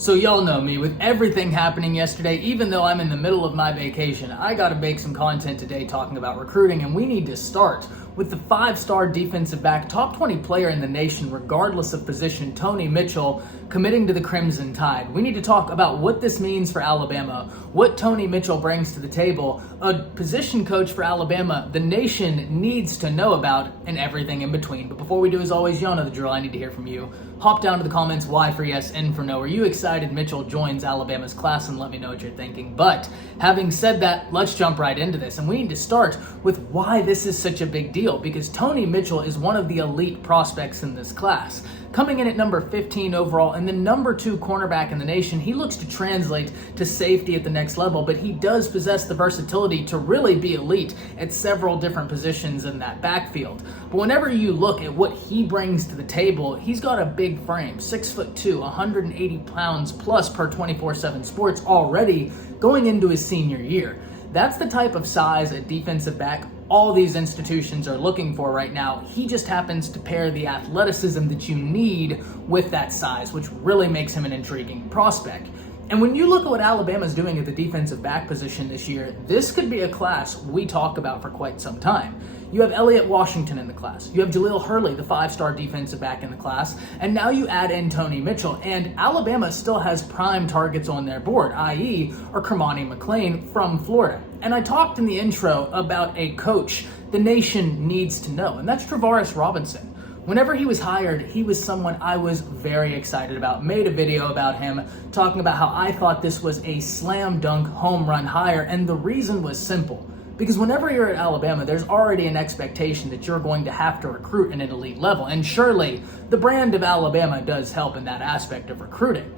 So y'all know me, with everything happening yesterday, even though I'm in the middle of my vacation, I gotta make some content today talking about recruiting, and we need to start with the 5-star defensive back, top 20 player in the nation, regardless of position, Tony Mitchell, committing to the Crimson Tide. We need to talk about what this means for Alabama, what Tony Mitchell brings to the table, a position coach for Alabama the nation needs to know about, and everything in between. But before we do, as always, y'all know the drill. I need to hear from you. Hop down to the comments, Y for yes, N for no. Are you excited Mitchell joins Alabama's class? And let me know what you're thinking. But having said that, let's jump right into this. And we need to start with why this is such a big deal, because Tony Mitchell is one of the elite prospects in this class. Coming in at number 15 overall and the number 2 cornerback in the nation, he looks to translate to safety at the next level, but he does possess the versatility to really be elite at several different positions in that backfield. But whenever you look at what he brings to the table, he's got a big frame, 6'2", 180 pounds plus per 24/7 Sports already going into his senior year. That's the type of size a defensive back all these institutions are looking for right now. He just happens to pair the athleticism that you need with that size, which really makes him an intriguing prospect. And when you look at what Alabama's doing at the defensive back position this year, this could be a class we talk about for quite some time. You have Elliott Washington in the class. You have Jaleel Hurley, the 5-star defensive back in the class. And now you add in Tony Mitchell. And Alabama still has prime targets on their board, i.e. Kermani McLean from Florida. And I talked in the intro about a coach the nation needs to know, and that's Travaris Robinson. Whenever he was hired, he was someone I was very excited about. Made a video about him, talking about how I thought this was a slam dunk home run hire, and the reason was simple. Because whenever you're at Alabama, there's already an expectation that you're going to have to recruit at an elite level, and surely the brand of Alabama does help in that aspect of recruiting.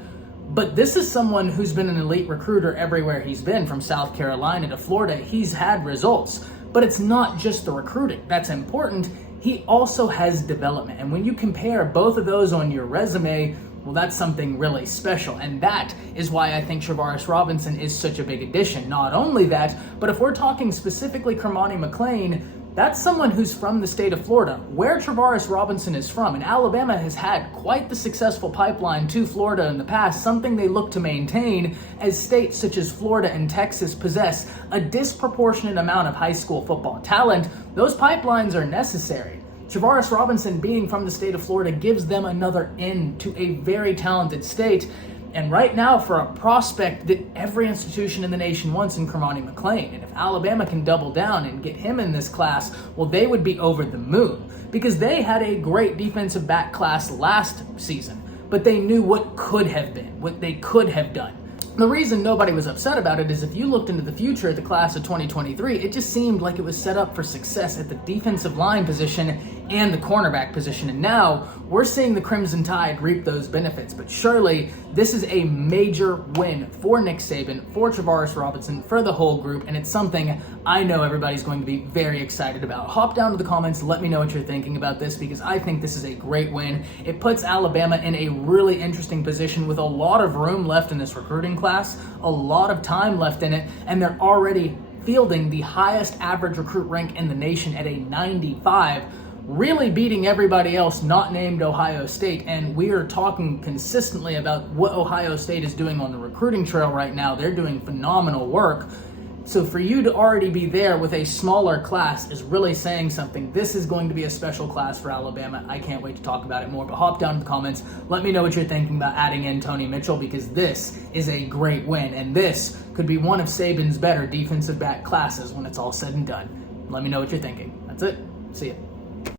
But this is someone who's been an elite recruiter everywhere he's been, from South Carolina to Florida. He's had results, but it's not just the recruiting that's important. He also has development. And when you compare both of those on your resume, well, that's something really special. And that is why I think Travaris Robinson is such a big addition. Not only that, but if we're talking specifically Kermani McLean, that's someone who's from the state of Florida, where Travaris Robinson is from. And Alabama has had quite the successful pipeline to Florida in the past, something they look to maintain as states such as Florida and Texas possess a disproportionate amount of high school football talent. Those pipelines are necessary. Travaris Robinson being from the state of Florida gives them another in to a very talented state. And right now, for a prospect that every institution in the nation wants in Kermani McLean, and if Alabama can double down and get him in this class, well, they would be over the moon, because they had a great defensive back class last season, but they knew what could have been, what they could have done. The reason nobody was upset about it is if you looked into the future of the class of 2023, it just seemed like it was set up for success at the defensive line position and the cornerback position. And now we're seeing the Crimson Tide reap those benefits. But surely this is a major win for Nick Saban, for Travaris Robinson, for the whole group. And it's something I know everybody's going to be very excited about. Hop down to the comments, let me know what you're thinking about this, because I think this is a great win. It puts Alabama in a really interesting position with a lot of room left in this recruiting class, a lot of time left in it, and they're already fielding the highest average recruit rank in the nation at a 95, really beating everybody else not named Ohio State. And we are talking consistently about what Ohio State is doing on the recruiting trail right now. They're doing phenomenal work. So for you to already be there with a smaller class is really saying something. This is going to be a special class for Alabama. I can't wait to talk about it more, but hop down in the comments. Let me know what you're thinking about adding in Tony Mitchell, because this is a great win, and this could be one of Saban's better defensive back classes when it's all said and done. Let me know what you're thinking. That's it. See ya.